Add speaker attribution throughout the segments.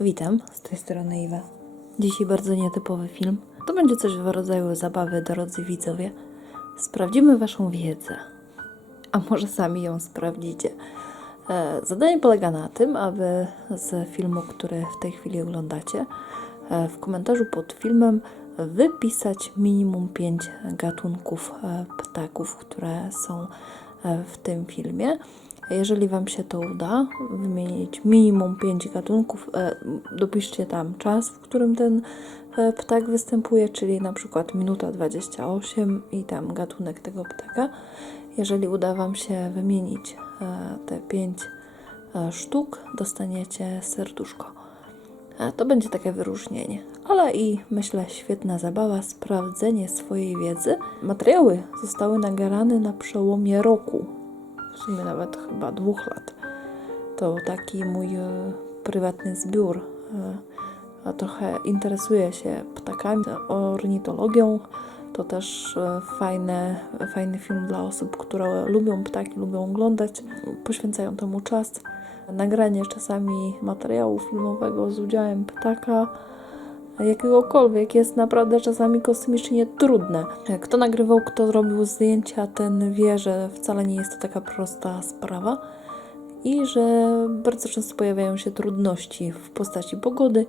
Speaker 1: Witam, z tej strony Iwa. Dzisiaj bardzo nietypowy film. To będzie coś w rodzaju zabawy, drodzy widzowie. Sprawdzimy Waszą wiedzę. A może sami ją sprawdzicie. E, Zadanie polega na tym, aby z filmu, który w tej chwili oglądacie, e, w komentarzu pod filmem wypisać minimum 5 gatunków e, ptaków, które są w tym filmie. Jeżeli Wam się to uda, wymienić minimum 5 gatunków, e, dopiszcie tam czas, w którym ten e, ptak występuje, czyli na przykład minuta 28 i tam gatunek tego ptaka. Jeżeli uda Wam się wymienić e, te 5 e, sztuk, dostaniecie serduszko. To będzie takie wyróżnienie, ale i myślę świetna zabawa, sprawdzenie swojej wiedzy. Materiały zostały nagrane na przełomie roku, w sumie nawet chyba dwóch lat. To taki mój e, prywatny zbiór. E, trochę interesuję się ptakami, ornitologią. To też e, fajne, fajny film dla osób, które lubią ptaki, lubią oglądać, poświęcają temu czas. Nagranie czasami materiału filmowego z udziałem ptaka jakiegokolwiek jest naprawdę czasami kosmicznie trudne. Kto nagrywał, kto robił zdjęcia, ten wie, że wcale nie jest to taka prosta sprawa i że bardzo często pojawiają się trudności w postaci pogody,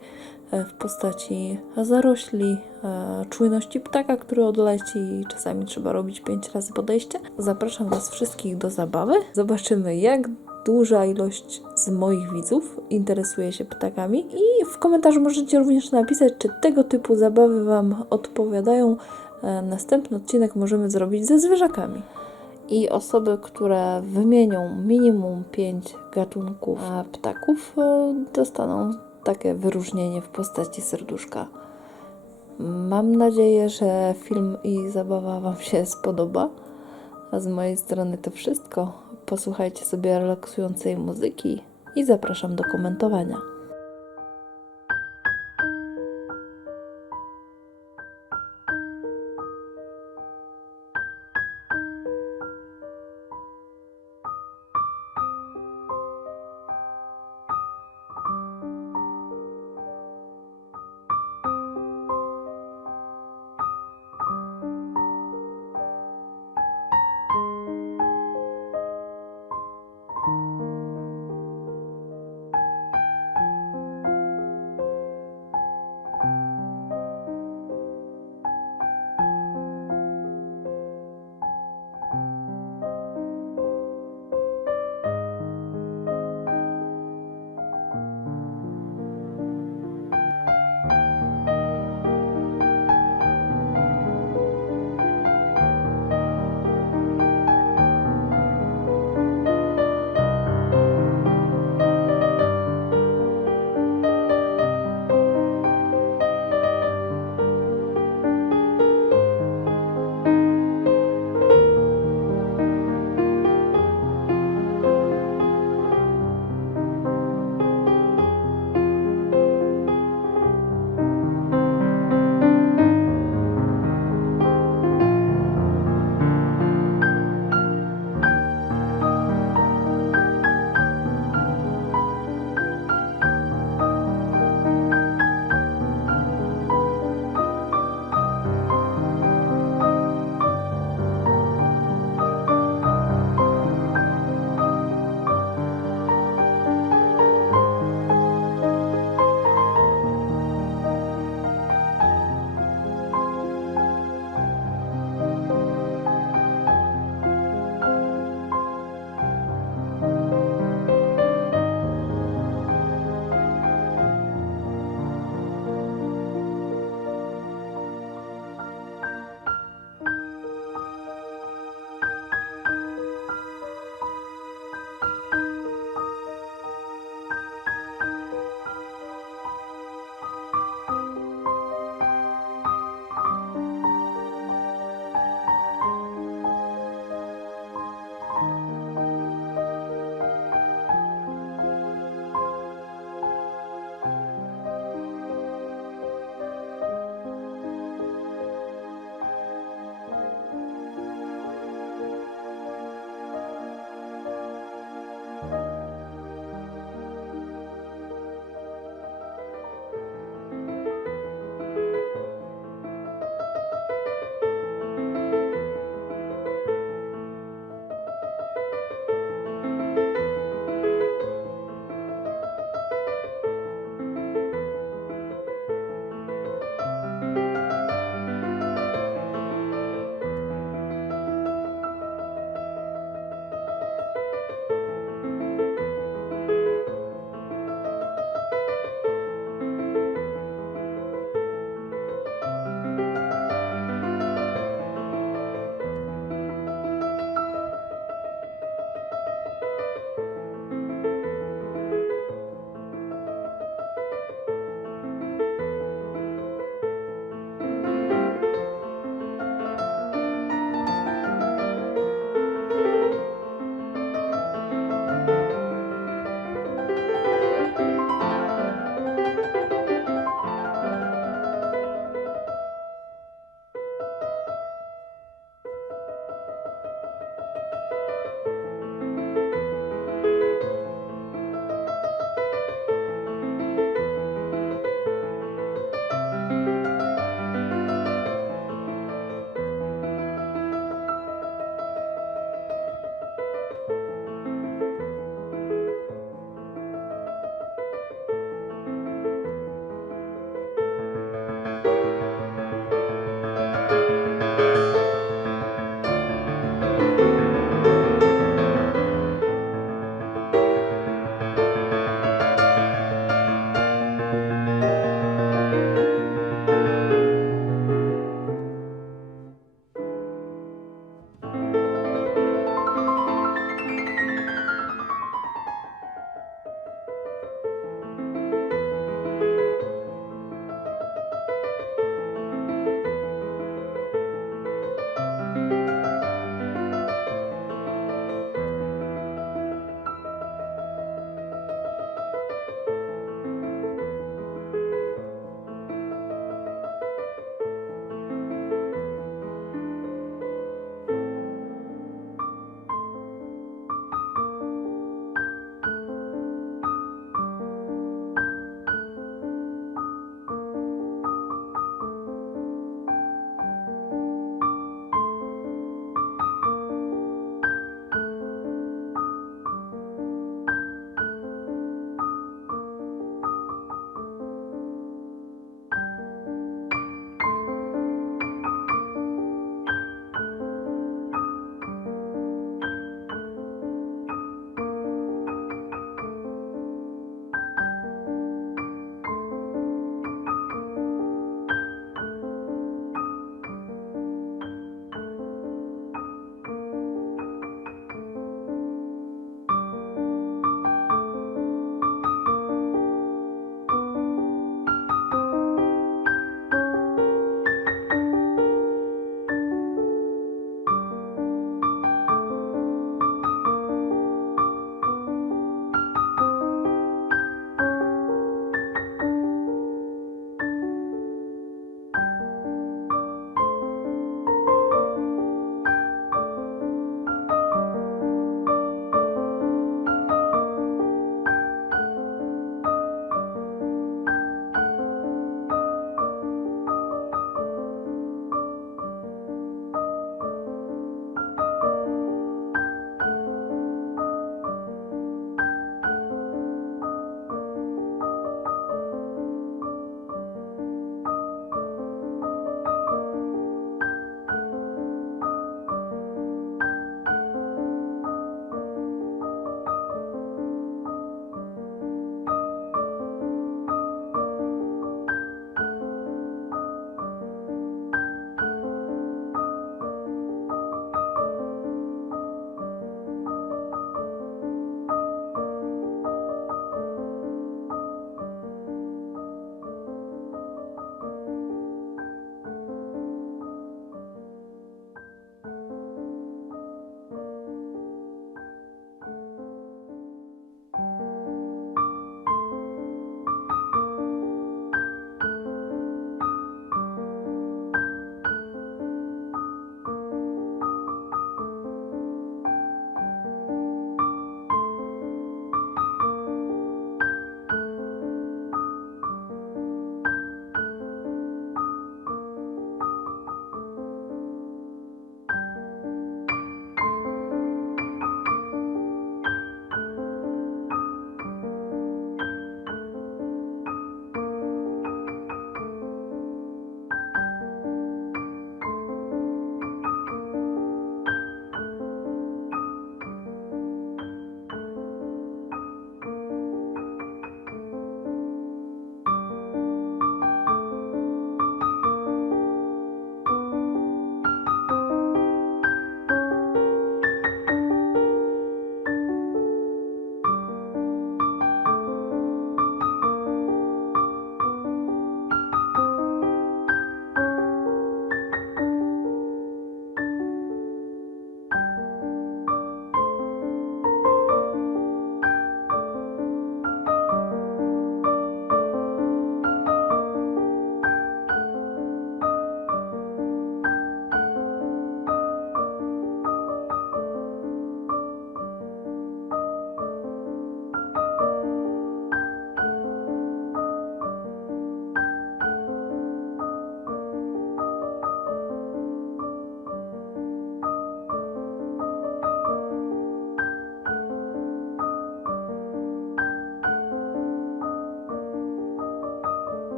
Speaker 1: e, w postaci zarośli, e, czujności ptaka, który odleci i czasami trzeba robić pięć razy podejście. Zapraszam Was wszystkich do zabawy. Zobaczymy, jak duża ilość z moich widzów interesuje się ptakami i w komentarzu możecie również napisać, czy tego typu zabawy Wam odpowiadają. E, Następny odcinek możemy zrobić ze zwierzakami. I osoby, które wymienią minimum 5 gatunków e, ptaków, e, dostaną takie wyróżnienie w postaci serduszka. Mam nadzieję, że film i zabawa Wam się spodoba. A z mojej strony to wszystko. Posłuchajcie sobie relaksującej muzyki i zapraszam do komentowania.